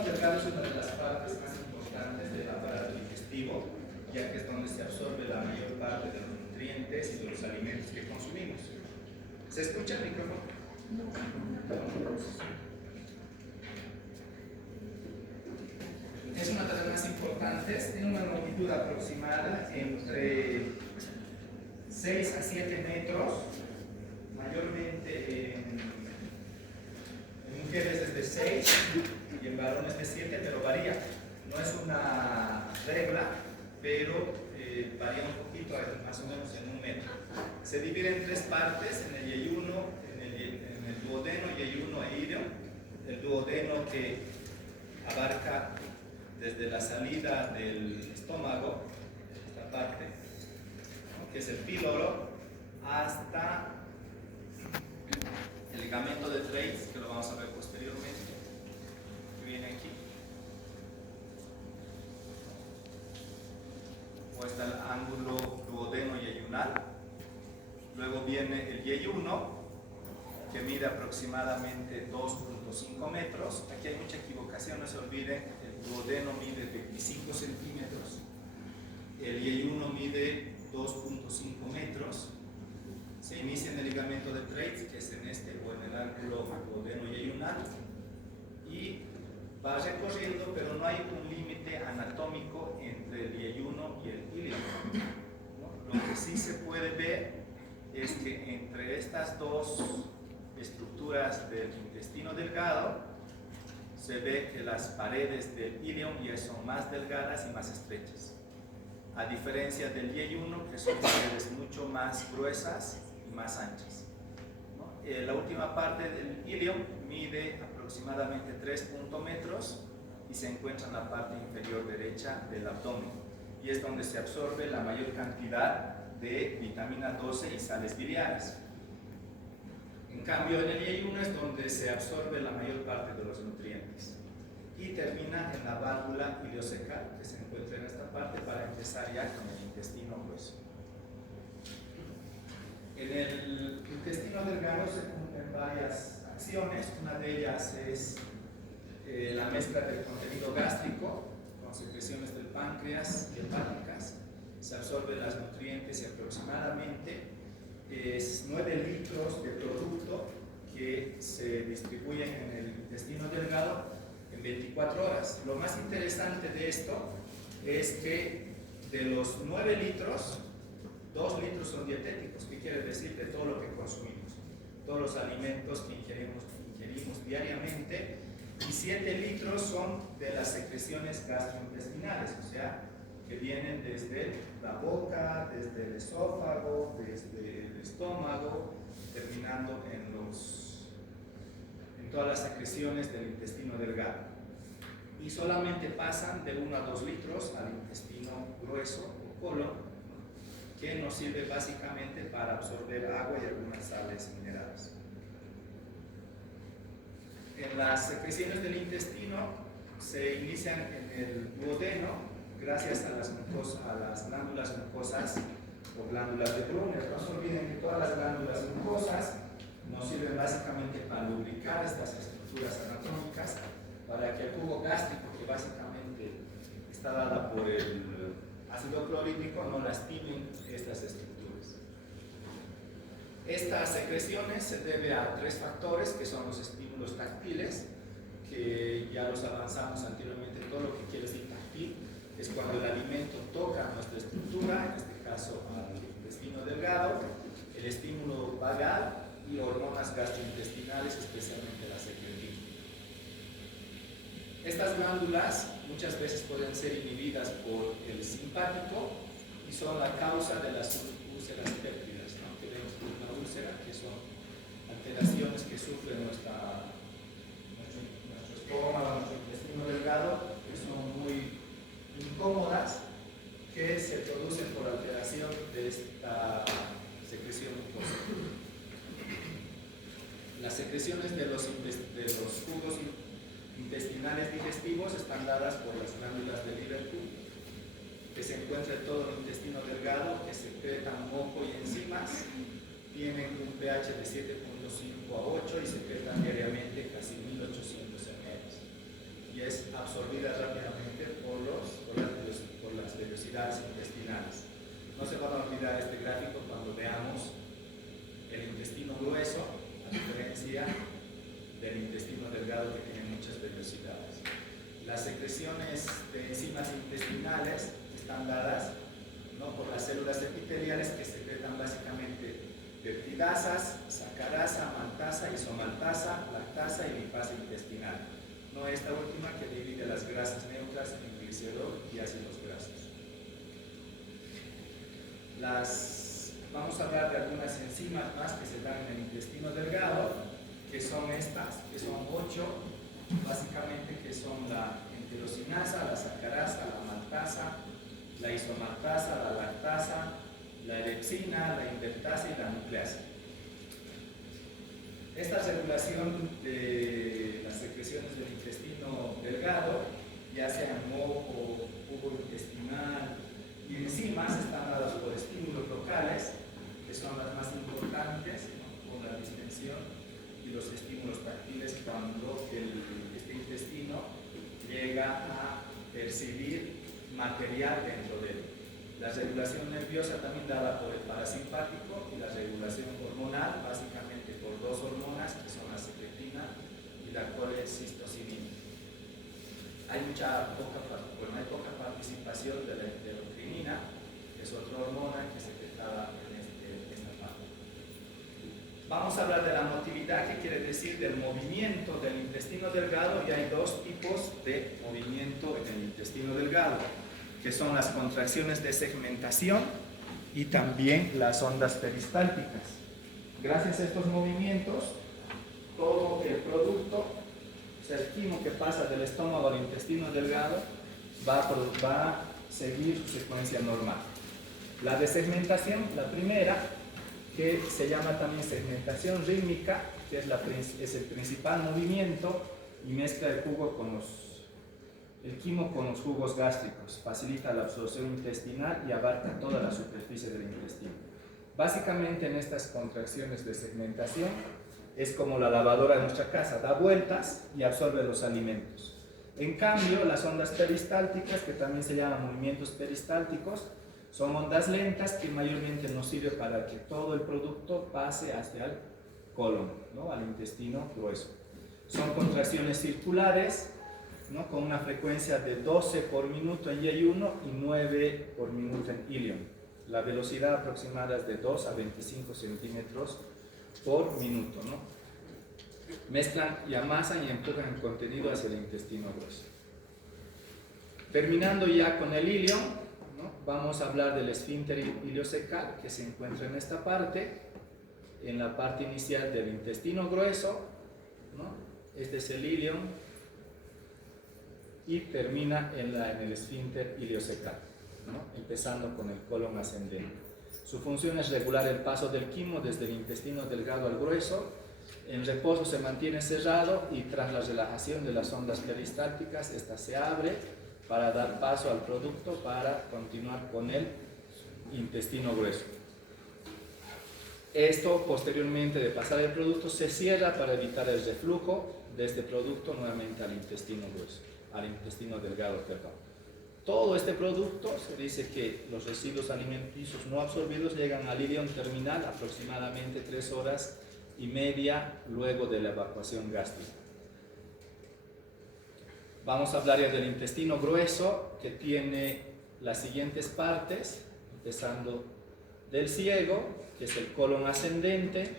intestino delgado es una de las partes más importantes del aparato digestivo, ya que es donde se absorbe la mayor parte de los nutrientes y de los alimentos que consumimos. ¿Se escucha el micrófono? Es una de las más importantes, tiene una longitud aproximada entre 6 a 7 metros, mayormente en mujeres es de 6 y en varones de 7, pero varía. No es una regla, pero varía un poquito, más o menos en 1 metro. Se divide en 3 partes, en el yeyuno, en el duodeno, yeyuno e ileum. El duodeno que abarca desde la salida del estómago, esta parte, ¿no?, que es el píloro, hasta el ligamento de Treitz, que lo vamos a ver posteriormente, que viene aquí. Muestra el ángulo duodeno-yeyunal. Luego viene el yeyuno, que mide aproximadamente 2.5 metros. Aquí hay mucha equivocación, no se olviden, el duodeno mide 25 centímetros, el yeyuno mide 2.5 metros. Se inicia en el ligamento de Treitz, que es en este o en el ángulo duodeno-yeyunal, y va recorriendo, pero no hay un límite anatómico entre el yeyuno y el ileum, ¿no? Lo que sí se puede ver es que entre estas dos estructuras del intestino delgado se ve que las paredes del ileum ya son más delgadas y más estrechas, a diferencia del yeyuno, que son paredes mucho más gruesas y más anchas, ¿no? La última parte del ileum mide aproximadamente 3 metros y se encuentra en la parte inferior derecha del abdomen, y es donde se absorbe la mayor cantidad de vitamina 12 y sales biliares. En cambio, en el yeyuno es donde se absorbe la mayor parte de los nutrientes, y termina en la válvula ileocecal, que se encuentra en esta parte, para empezar ya con el intestino grueso. En el intestino delgado se cumplen varias acciones. Una de ellas es la mezcla del contenido gástrico con secreciones del páncreas y hepáticas. Se absorben los nutrientes y aproximadamente 9 litros de producto que se distribuyen en el intestino delgado en 24 horas. Lo más interesante de esto es que de los 9 litros, 2 litros son dietéticos. ¿Qué quiere decir? De todo lo que consumimos, todos los alimentos que ingerimos diariamente, y 7 litros son de las secreciones gastrointestinales, o sea, que vienen desde la boca, desde el esófago, desde el estómago, terminando en todas las secreciones del intestino delgado. Y solamente pasan de 1 a 2 litros al intestino grueso o colon, que nos sirve básicamente para absorber agua y algunas sales minerales. En las secreciones del intestino se inician en el duodeno, gracias a las glándulas mucosas o glándulas de Brunner. No se olviden que todas las glándulas mucosas nos sirven básicamente para lubricar estas estructuras anatómicas, para que el tubo gástrico, que básicamente está dada por el ácido clorhídrico, no lastimen estas estructuras. Estas secreciones se deben a 3 factores, que son los estímulos táctiles, que ya los avanzamos anteriormente. Todo lo que quiere decir táctil es cuando el alimento toca nuestra estructura, en este caso al intestino delgado, el estímulo vagal y hormonas gastrointestinales, especialmente la secretina. Estas glándulas muchas veces pueden ser inhibidas por el simpático y son la causa de las úlceras péptidas, ¿no? Tenemos una úlcera, que son alteraciones que sufre nuestro estómago, nuestro intestino delgado, que son muy incómodas, que se producen por alteración de esta secreción mucosa. Las secreciones de los jugos intestinales digestivos están dadas por las glándulas de Liverpool, que se encuentra en todo el intestino delgado, que secretan moco y enzimas. Tienen un pH de 7.5 a 8 y secretan diariamente casi 1800 ml. Y es mirar este gráfico cuando veamos el intestino grueso, a diferencia del intestino delgado que tiene muchas velocidades. Las secreciones de enzimas intestinales están dadas, ¿no?, por las células epiteliales que secretan básicamente peptidasas, sacarasa, maltasa, isomaltasa, lactasa y lipasa intestinal. No esta última que divide las grasas neutras en glicerol y ácidos grasos. Vamos a hablar de algunas enzimas más que se dan en el intestino delgado, que son estas, que son 8, básicamente, que son la enterosinasa, la sacarasa, la maltasa, la isomaltasa, la lactasa, la erexina, la invertasa y la nucleasa. Esta regulación de las secreciones del intestino delgado, ya sea en moco, jugo intestinal y enzimas, están dadas por estímulos locales, que son las más importantes, ¿no?, con la distensión, y los estímulos táctiles cuando este intestino llega a percibir material dentro de él. La regulación nerviosa también dada por el parasimpático, y la regulación hormonal básicamente por dos hormonas que son la secretina y la colecistocimina. Hay poca participación de la enterocrinina, que es otra hormona que se secretada en esta parte. Vamos a hablar de la motilidad, que quiere decir del movimiento del intestino delgado, y hay dos tipos de movimiento en el intestino delgado, que son las contracciones de segmentación y también las ondas peristálticas. Gracias a estos movimientos, todo el producto, o sea, el quimo que pasa del estómago al intestino delgado, va a seguir su secuencia normal. La de segmentación, la primera, que se llama también segmentación rítmica, que es el principal movimiento, y mezcla el quimo con los jugos gástricos, facilita la absorción intestinal y abarca toda la superficie del intestino. Básicamente, en estas contracciones de segmentación es como la lavadora de nuestra casa, da vueltas y absorbe los alimentos. En cambio, las ondas peristálticas, que también se llaman movimientos peristálticos, son ondas lentas que mayormente nos sirven para que todo el producto pase hacia el colon, ¿no?, al intestino grueso. Son contracciones circulares, ¿no?, con una frecuencia de 12 por minuto en Y1 y 9 por minuto en ilion. La velocidad aproximada es de 2 a 25 centímetros por minuto, ¿no? Mezclan y amasan y empujan el contenido hacia el intestino grueso. Terminando ya con el ilion, ¿no?, vamos a hablar del esfínter iliocecal, que se encuentra en esta parte, en la parte inicial del intestino grueso, ¿no? Este es el ilion, y termina en el esfínter iliocecal, ¿no?, empezando con el colon ascendente. Su función es regular el paso del quimo desde el intestino delgado al grueso. En reposo se mantiene cerrado, y tras la relajación de las ondas peristálticas, esta se abre para dar paso al producto para continuar con el intestino grueso. Esto, posteriormente de pasar el producto, se cierra para evitar el reflujo de este producto nuevamente al intestino grueso, al intestino delgado, perdón. Todo este producto, se dice que los residuos alimenticios no absorbidos llegan al ilion terminal aproximadamente 3 horas y media luego de la evacuación gástrica. Vamos a hablar ya del intestino grueso, que tiene las siguientes partes, empezando del ciego, que es el colon ascendente,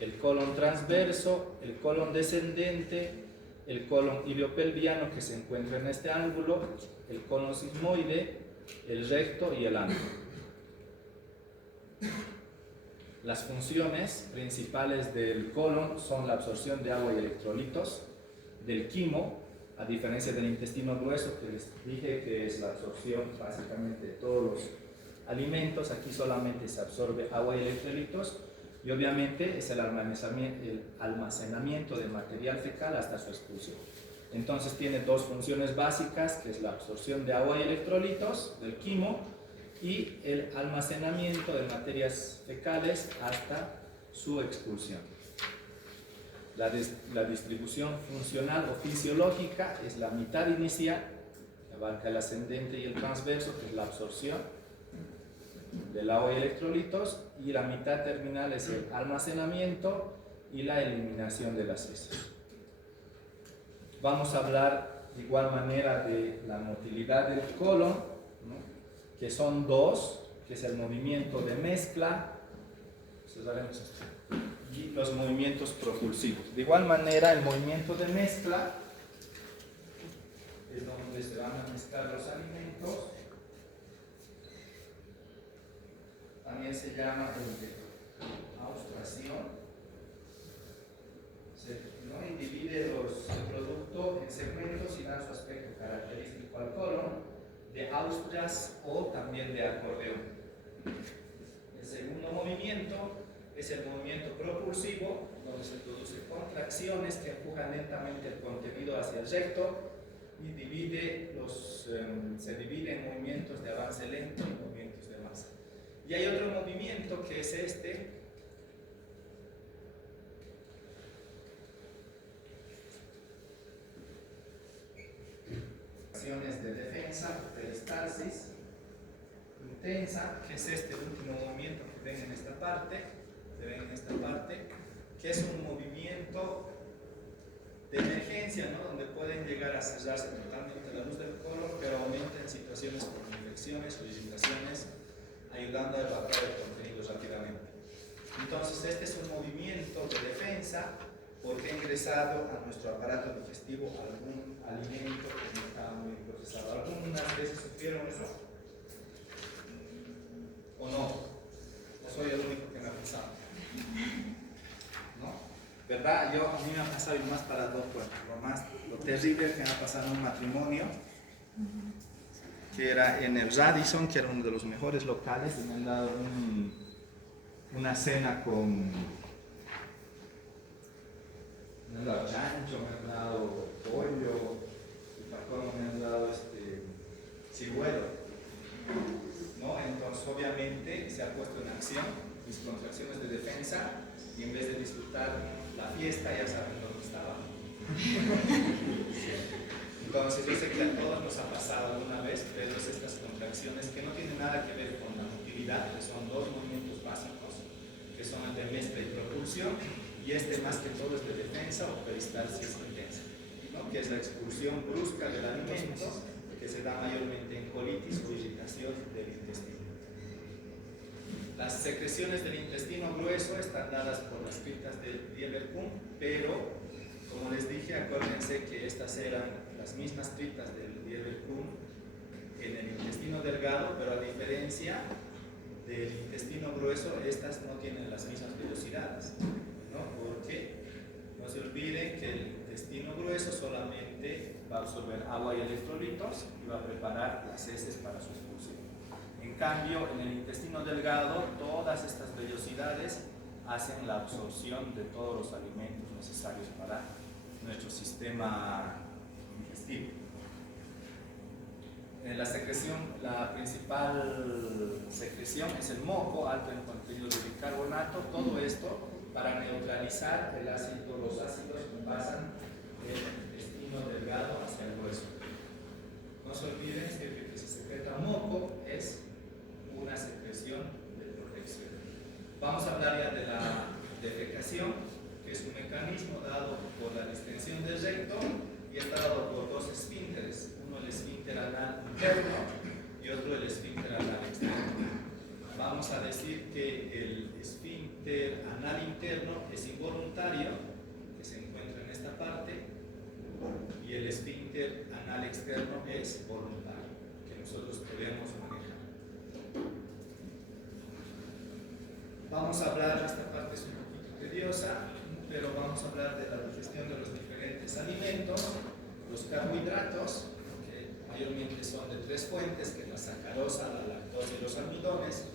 el colon transverso, el colon descendente, el colon iliopelviano, que se encuentra en este ángulo, el colon sigmoide, el recto y el ano. Las funciones principales del colon son la absorción de agua y electrolitos, del quimo, a diferencia del intestino grueso, que les dije que es la absorción básicamente de todos los alimentos. Aquí solamente se absorbe agua y electrolitos, y obviamente es el almacenamiento de material fecal hasta su expulsión. Entonces tiene dos funciones básicas, que es la absorción de agua y electrolitos del quimo y el almacenamiento de materias fecales hasta su expulsión. La distribución funcional o fisiológica es la mitad inicial, que abarca el ascendente y el transverso, que es la absorción, del agua y electrolitos, y la mitad terminal es el almacenamiento y la eliminación de las heces. Vamos a hablar de igual manera de la motilidad del colon, ¿no? Que son dos, que es el movimiento de mezcla y los movimientos propulsivos. De igual manera, el movimiento de mezcla es donde se van a mezclar los alimentos. También se llama el de austración. ¿No? Y divide el producto en segmentos y da su aspecto característico al colon, de Austrias o también de acordeón. El segundo movimiento es el movimiento propulsivo, donde se producen contracciones que empujan lentamente el contenido hacia el recto y se divide en movimientos de avance lento y movimientos de masa. Y hay otro movimiento que es este, de defensa, peristalsis intensa, que es este último movimiento que ven en esta parte, que es un movimiento de emergencia, ¿no? Donde pueden llegar a cerrarse totalmente la luz del colon, pero aumenta en situaciones como infecciones o irritaciones, ayudando a evacuar el contenido rápidamente. Entonces, este es un movimiento de defensa porque ha ingresado a nuestro aparato digestivo algún alimento que no estaba muy procesado. ¿Algunas veces sufrieron eso? ¿O no? ¿O soy el único que me ha pasado? ¿No? ¿Verdad? A mí me ha pasado, y más para lo terrible que me ha pasado en un matrimonio, que era en el Radisson, que era uno de los mejores locales, y me han dado una cena con... Me han dado chancho, me han dado pollo, y para colmo me han dado ciruelo, ¿no? Entonces obviamente se ha puesto en acción mis contracciones de defensa y en vez de disfrutar la fiesta ya saben dónde estaba. Entonces yo sé que a todos nos ha pasado alguna vez, pero es estas contracciones que no tienen nada que ver con la motilidad, que son dos movimientos básicos, que son el de mezcla y propulsión, y más que todo es de defensa o peristalsis intensa, ¿no? Que es la expulsión brusca del alimento, que se da mayormente en colitis o irritación del intestino. Las secreciones del intestino grueso están dadas por las criptas del Dieberkund, pero como les dije, acuérdense que estas eran las mismas criptas del Dieberkund en el intestino delgado, pero a diferencia del intestino grueso, estas no tienen las mismas velocidades, ¿no? Porque no se olviden que el intestino grueso solamente va a absorber agua y electrolitos y va a preparar las heces para su expulsión. En cambio, en el intestino delgado, todas estas vellosidades hacen la absorción de todos los alimentos necesarios para nuestro sistema digestivo. La principal secreción es el moco, alto en contenido de bicarbonato. Todo esto para neutralizar los ácidos que pasan del intestino delgado hacia el hueso. No se olviden que si se secreta moco es una secreción de protección. Vamos a hablar ya de la defecación, que es un mecanismo dado por la distensión del recto y está dado por dos esfínteres. El esfínter anal interno y otro el esfínter anal externo. Vamos a decir que el esfínter anal interno es involuntario, que se encuentra en esta parte, y el esfínter anal externo es voluntario, que nosotros podemos manejar. Vamos a hablar, esta parte es un poquito tediosa, pero vamos a hablar de la digestión de los diferentes alimentos. Los carbohidratos mayormente son de tres fuentes, que es la sacarosa, la lactosa y los almidones.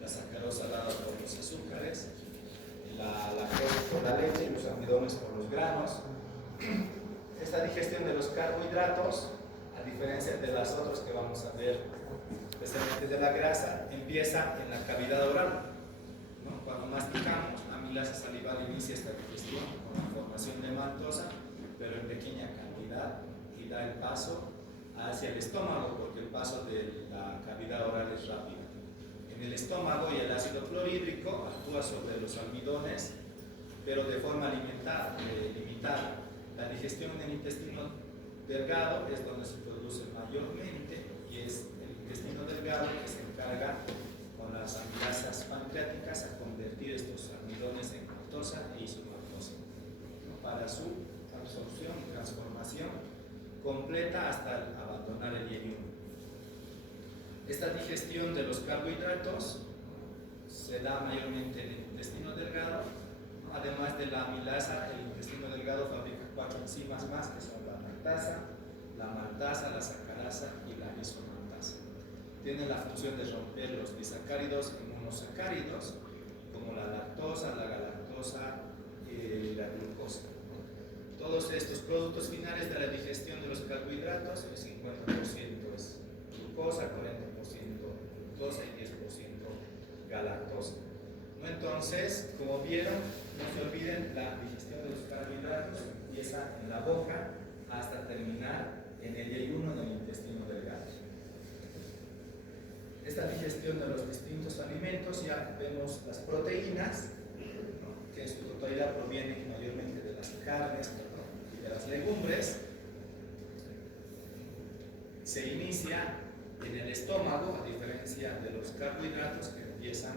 La sacarosa dada por los azúcares, la lactosa por la leche y los almidones por los granos. Esta digestión de los carbohidratos, a diferencia de las otras que vamos a ver, especialmente de la grasa, empieza en la cavidad oral, ¿no? Cuando masticamos, la amilasa salival inicia esta digestión con la formación de maltosa, pero en pequeña cantidad, y da el paso hacia el estómago, porque el paso de la cavidad oral es rápido. En En el estómago y el ácido clorhídrico actúa sobre los almidones, pero de forma limitada. La digestión en el intestino delgado es donde se produce mayormente, y es el intestino delgado que se encarga con las amilasas pancreáticas a convertir estos almidones en maltosa e isomaltosa, ¿no? Para su absorción y transformación completa hasta abandonar el yeyuno. Esta digestión de los carbohidratos se da mayormente en el intestino delgado, ¿no? Además de la amilasa, el intestino delgado fabrica 4 enzimas más, que son la lactasa, la maltasa, la sacarasa y la isomaltasa. Tiene la función de romper los disacáridos en monosacáridos, como la lactosa, la galactosa y la glucosa. Todos estos productos finales de la digestión de los carbohidratos, el 50% es glucosa, 40% glucosa y 10% galactosa. ¿No? Entonces, como vieron, no se olviden, la digestión de los carbohidratos empieza en la boca hasta terminar en el yeyuno del intestino delgado. Esta digestión de los distintos alimentos, ya vemos las proteínas, ¿no? Que en su totalidad provienen mayormente de las carnes, ¿no? Y de las legumbres. Se inicia en el estómago, a diferencia de los carbohidratos que empiezan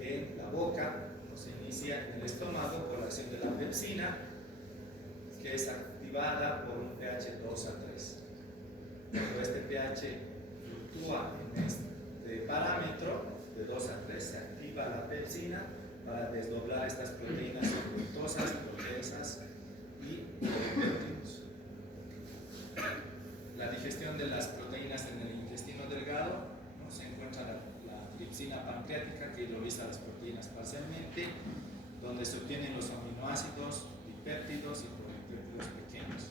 en la boca. Se inicia en el estómago por la acción de la pepsina, que es activada por un pH 2 a 3. Cuando este pH fluctúa en este parámetro de 2 a 3, se activa la pepsina para desdoblar estas proteínas fructosas, proteasas y péptidos. La digestión de las proteínas en el intestino delgado, ¿no? Se encuentra la tripsina pancreática, que hidroliza las proteínas parcialmente, donde se obtienen los aminoácidos, dipéptidos y polipéptidos pequeños.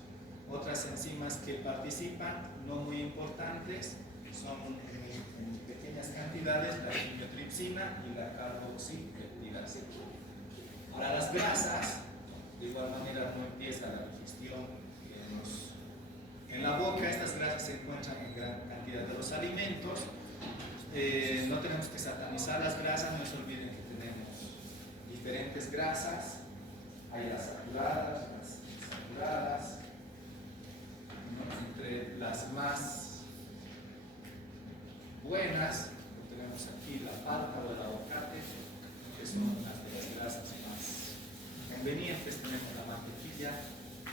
Otras enzimas que participan, no muy importantes, son en pequeñas cantidades la quimiotripsina y la carboxipeptidasa. Para las grasas, de igual manera no empieza la digestión en la boca. Estas grasas se encuentran en gran cantidad de los alimentos. No tenemos que satanizar las grasas, no se olviden que tenemos diferentes grasas. Hay las saturadas, las insaturadas. Entre las más buenas, tenemos aquí la palta o el aguacate, que son las de las grasas más convenientes. Tenemos la mantequilla,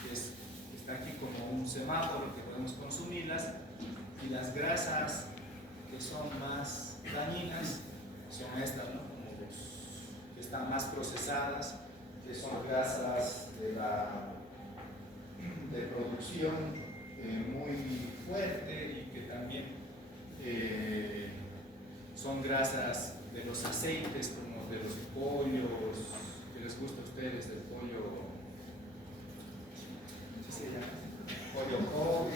que está aquí como un semáforo que podemos consumirlas, y las grasas que son más dañinas son estas, ¿no? Como que están más procesadas, que son grasas de producción muy fuerte, y que también son grasas de los aceites, como de los pollos, que les gusta a ustedes, del pollo, ¿qué se llama? Pollo coco,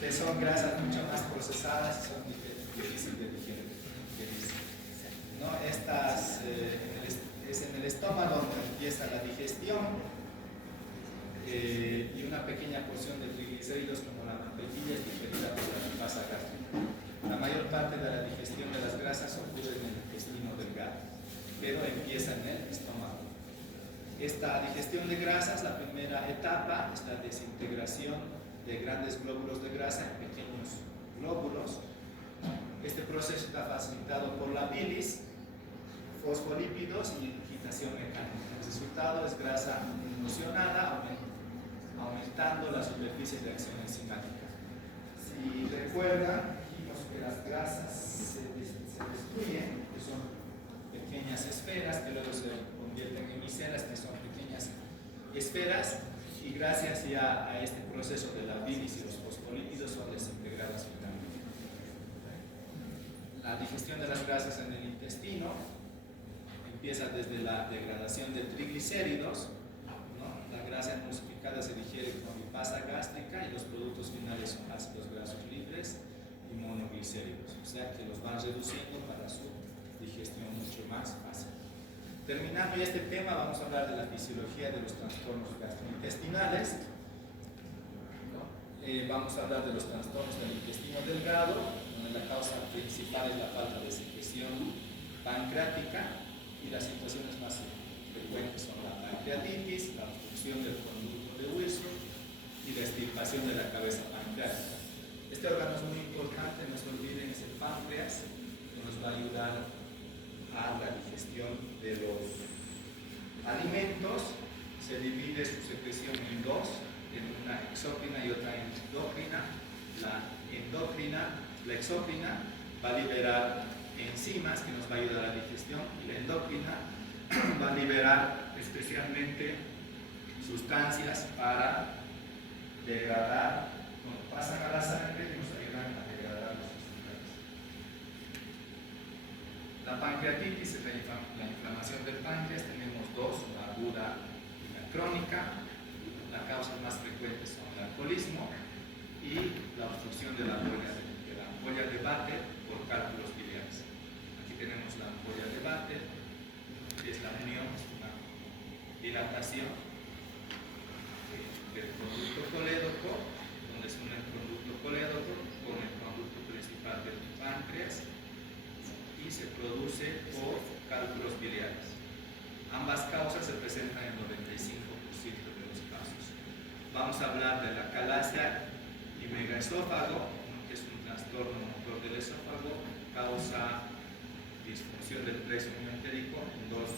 que son grasas mucho más procesadas y son difíciles de digerir. ¿No? Estas es en el estómago donde empieza la digestión, y una pequeña porción de triglicéridos como la mantequilla es digerida por la lipasa gástrica. La mayor parte de la digestión de las grasas ocurre en el intestino delgado, pero empieza en el estómago. Esta digestión de grasas, la primera etapa es la desintegración de grandes glóbulos de grasa en pequeños glóbulos. Este proceso está facilitado por la bilis, fosfolípidos y digitación mecánica. El resultado es grasa emulsionada, aumentando la superficie de acción enzimática. Si recuerdan, dijimos que las grasas se destruyen, que son pequeñas esferas que luego se convierten en micelas, que son pequeñas esferas, y gracias ya a este proceso de la bilis y los fosfolípidos son desintegradas finalmente. La digestión de las grasas en el intestino empieza desde la degradación de triglicéridos, ¿no? La grasa emulsificada se digiere con lipasa gástrica, y los productos finales son ácidos grasos libres y monoglicéridos, o sea que los van reduciendo para su digestión mucho más fácil. Terminando ya este tema, vamos a hablar de la fisiología de los trastornos gastrointestinales, ¿no? Vamos a hablar de los trastornos del intestino delgado, donde la causa principal es la falta de secreción pancreática y las situaciones más frecuentes son la pancreatitis, la obstrucción del conducto de Wilson y la extirpación de la cabeza pancreática. Este órgano es muy importante, no se olviden, es el páncreas, que nos va a ayudar a la digestión de los alimentos. Se divide su secreción en dos, en una exócrina y otra endócrina. La exócrina va a liberar enzimas que nos va a ayudar a la digestión, y la endócrina va a liberar especialmente sustancias para degradar, cuando pasan a la sangre, nos ayudan a degradar las sustancias. La pancreatitis es la inflamación del páncreas. Tenemos dos, la aguda y la crónica. Las causas más frecuentes son el alcoholismo y la obstrucción de la ampolla de Vater por cálculos biliares. Aquí tenemos la ampolla de Vater, que es la unión, una dilatación del conducto colédoco, donde se une el conducto colédoco con el conducto principal del páncreas y se produce por cálculos biliares. Ambas causas se presentan en el 95% de los casos. Vamos a hablar de la calasia y megaesófago, que es un trastorno motor del esófago, causa disfunción del plexo mioclérico en los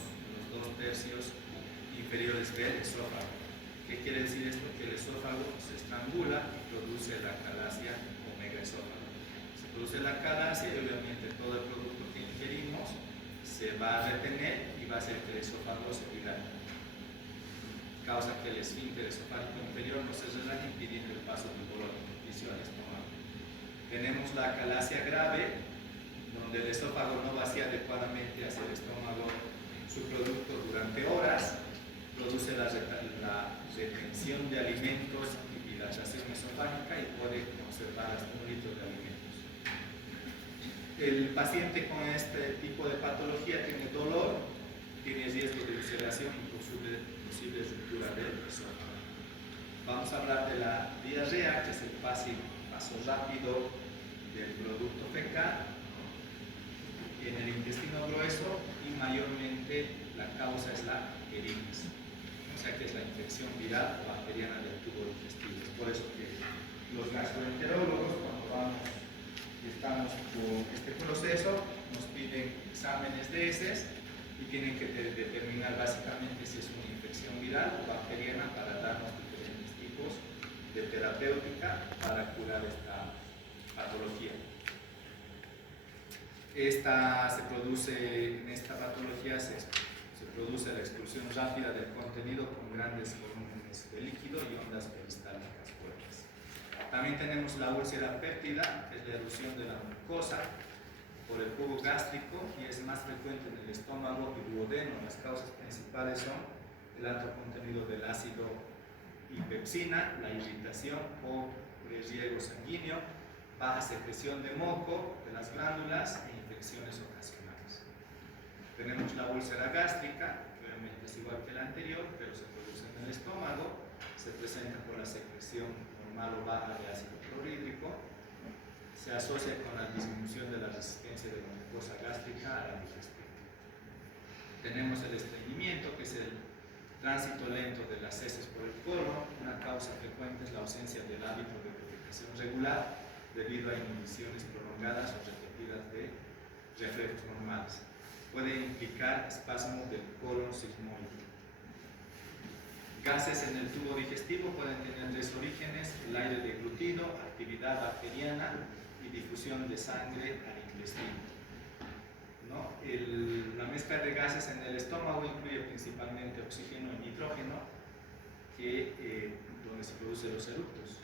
2/3 inferiores del esófago. ¿Qué quiere decir esto? Que el esófago se estrangula y produce la calasia o megaesófago. Se produce la calasia y obviamente todo el producto que ingerimos se va a retener y va a hacer que el esófago se dilate. Causa que el esfínter esofágico inferior no se relaje, impidiendo el paso del bolo alimenticio al estómago. Tenemos la calasia grave, donde el esófago no vacía adecuadamente hacia el estómago su producto durante horas, produce la retención de alimentos y dilatación esofágica y puede conservar hasta 1 litro de alimentos. El paciente con este tipo de patología tiene dolor, tiene riesgo de ulceración y posible ruptura del esófago. Vamos a hablar de la diarrea, que es el paso rápido del producto fecal en el intestino grueso, y mayormente la causa es la eritis, o sea que es la infección viral o bacteriana del tubo digestivo. Es por eso que los gastroenterólogos, cuando estamos con este proceso, nos piden exámenes de heces y tienen que determinar básicamente si es una infección viral o bacteriana para darnos diferentes tipos de terapéutica para curar esta patología. En esta patología se produce la expulsión rápida del contenido con grandes volúmenes de líquido y ondas peristálticas fuertes. También tenemos la úlcera péptida, que es la erosión de la mucosa por el cubo gástrico y es más frecuente en el estómago y duodeno. Las causas principales son el alto contenido del ácido y pepsina, la irritación o el riego sanguíneo, baja secreción de moco de las glándulas e infecciones ocasionales. Tenemos la úlcera gástrica, que obviamente es igual que la anterior, pero se produce en el estómago, se presenta por la secreción normal o baja de ácido clorhídrico, se asocia con la disminución de la resistencia de la mucosa gástrica a la digestión. Tenemos el estreñimiento, que es el tránsito lento de las heces por el colon. Una causa frecuente es la ausencia del hábito de defecación regular debido a inhibiciones prolongadas o repetidas de reflejos normales. Puede implicar espasmo del colon sigmoide. Gases en el tubo digestivo pueden tener 3 orígenes: el aire deglutido, actividad bacteriana y difusión de sangre al intestino. La mezcla de gases en el estómago incluye principalmente oxígeno y nitrógeno, donde se producen los eructos.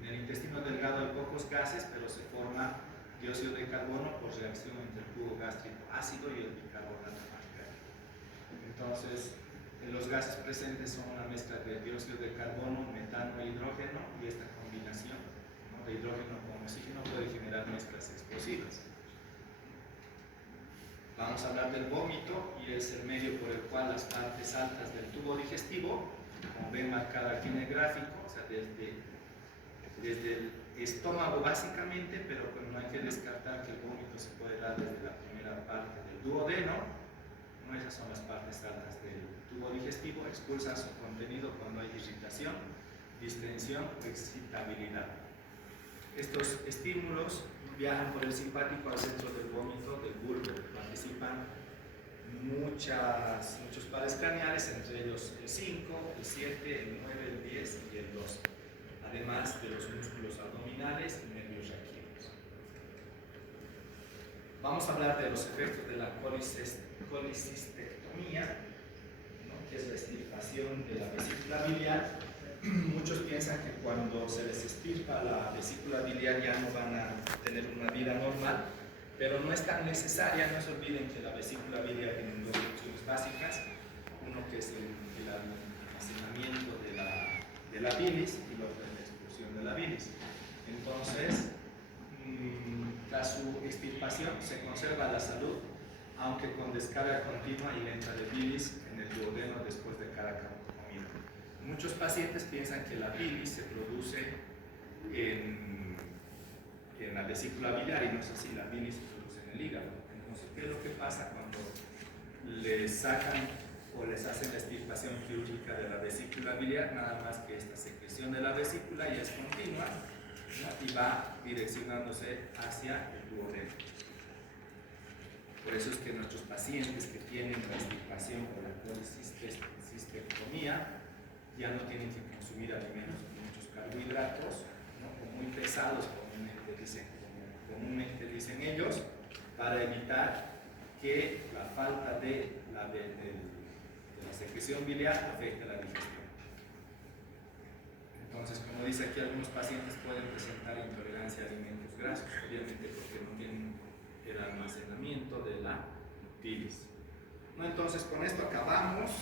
En el intestino delgado hay pocos gases, pero se forma dióxido de carbono por reacción entre el tubo gástrico ácido y el bicarbonato pancreático. Entonces, los gases presentes son una mezcla de dióxido de carbono, metano e hidrógeno, y esta combinación de hidrógeno con oxígeno puede generar mezclas explosivas. Vamos a hablar del vómito, y es el medio por el cual las partes altas del tubo digestivo, como ven marcada aquí en el gráfico, o sea, desde desde el estómago básicamente, pero pues no hay que descartar que el vómito se puede dar desde la primera parte del duodeno. ¿No? Esas son las partes altas del tubo digestivo, expulsa su contenido cuando hay irritación, distensión o excitabilidad. Estos estímulos viajan por el simpático al centro del vómito del bulbo. Participan muchos pares craneales, entre ellos el 5, el 7, el 9, el 10 y el 12, además de los músculos abdominales y nervios raquídeos. Vamos a hablar de los efectos de la colicistectomía, ¿no? Que es la extirpación de la vesícula biliar. Muchos piensan que cuando se les extirpa la vesícula biliar ya no van a tener una vida normal, pero no es tan necesaria. No se olviden que la vesícula biliar tiene dos funciones básicas, uno que es el almacenamiento de la bilis y el otro es la expulsión de la bilis. Entonces, tras su extirpación se conserva la salud, aunque con descarga continua y lenta de bilis en el duodeno después de cada comida. Muchos pacientes piensan que la bilis se produce en la vesícula biliar y no es así, la bilis se produce en el hígado. Entonces, ¿qué es lo que pasa cuando les sacan o les hacen la extirpación quirúrgica de la vesícula biliar? Nada más que esta secreción de la vesícula ya es continua, ¿no? Y va direccionándose hacia el duodeno. Por eso es que nuestros pacientes que tienen la extirpación por la colicistectomía ya no tienen que consumir alimentos con muchos carbohidratos, ¿no? O muy pesados, comúnmente dicen ellos, para evitar que la falta de la secreción biliar afecte la digestión. Entonces, como dice aquí, algunos pacientes pueden presentar intolerancia a alimentos grasos, obviamente porque no tienen el almacenamiento de la bilis. ¿No? Entonces, con esto acabamos.